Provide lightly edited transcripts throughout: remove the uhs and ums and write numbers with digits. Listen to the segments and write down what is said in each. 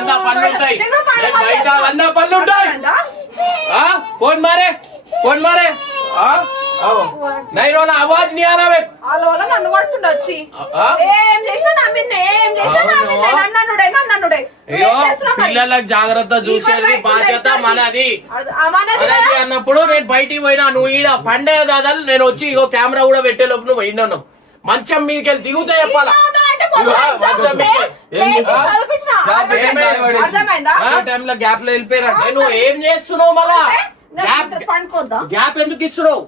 100 పనులు ఉంటాయి, బయట 100 పనులు ఉంటాయి. ఫోన్ మారే नहीं रोला आवाज नहीं आ रहा है వాళ్ళ నన్ను కొడుతుండే వచ్చి ఏం చేసినా నమ్మిందే ఏం చేసినా నన్నుడే పిల్లలకు జాగ్రత్త చూసేది బాధ్యత మనది అన్నప్పుడు నేను బయటికి పోయినా నువ్వు ఈడ పండే దాదాలు నేను వచ్చి ఇగో కెమెరా కూడా పెట్టే లోపు నువ్వు పోయినాను మంచం మీదకి వెళ్ళి దిగుతా చెప్పాలా టైంలో గ్యాప్ లో వెళ్ళిపోయారంటే నువ్వు ఏం చేస్తున్నావు మళ్ళా గ్యాప్ ఎందుకు ఇస్తున్నావు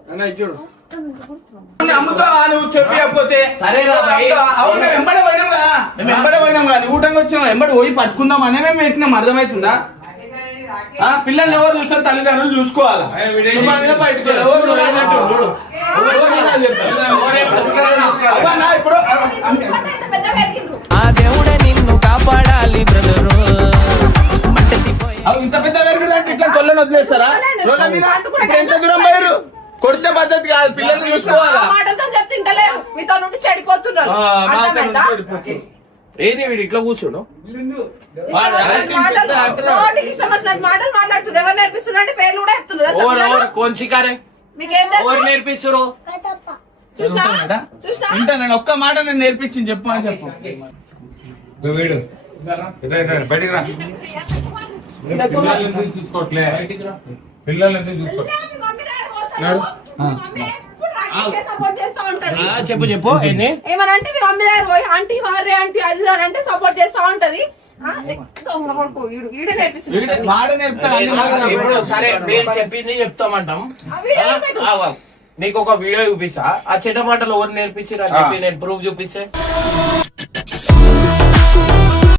నువ్వు చెప్పకపోతే ఎంబడే పోయినాం కదా మేము ఎంబడే పోయినాం కదా ఊటంగా వచ్చినాం ఎంబడి పోయి పట్టుకుందాం అనే మేము పెట్టినాం అర్థమవుతుందా పిల్లల్ని ఎవరు చూస్తారు తల్లిదండ్రులు చూసుకోవాలా ఇప్పుడు ఆ దేవుడే నిన్ను కాపాడాలి బ్రదరు ఇంత పెద్ద పెరుగుదంటే ఇట్లా కొల్లని వదిలేస్తారా రోడ్ల మీద ఎంత దూరం పోయారు కొడితే పద్ధతి కాదు పిల్లల్ని చూసుకోవాలా మీతో నుండి చెడిపోతున్నారు ఏది వీడు ఇట్లా కూర్చోడు మాటలు మాట్లాడుతున్నారు ఎవరు నేర్పిస్తున్నారు అంటే పేర్లు కూడా చెప్తున్నారు కోన్సికారే ఎవరు నేర్పిస్తారు ఇంకా నేను ఒక్క మాట నేను నేర్పించి చెప్పు అని చెప్పు బయటికి రా పిల్లలు చూసుకోవట్లే పిల్లలు చూసుకోవట్లే చెప్పు చెప్పు ఏమనంటే మీ మమ్మీ దగ్గర పోయి ఆంటీ మారే ఆంటీ అది అంటే సపోర్ట్ చేస్తా ఉంటది సరే మీరు చెప్పింది చెప్తామంటాం నీకు ఒక వీడియో చూపిస్తా ఆ చెడ్డ మాటలు ఎవరు నేర్పించారు అని చెప్పి నేను ప్రూఫ్ చూపిస్తే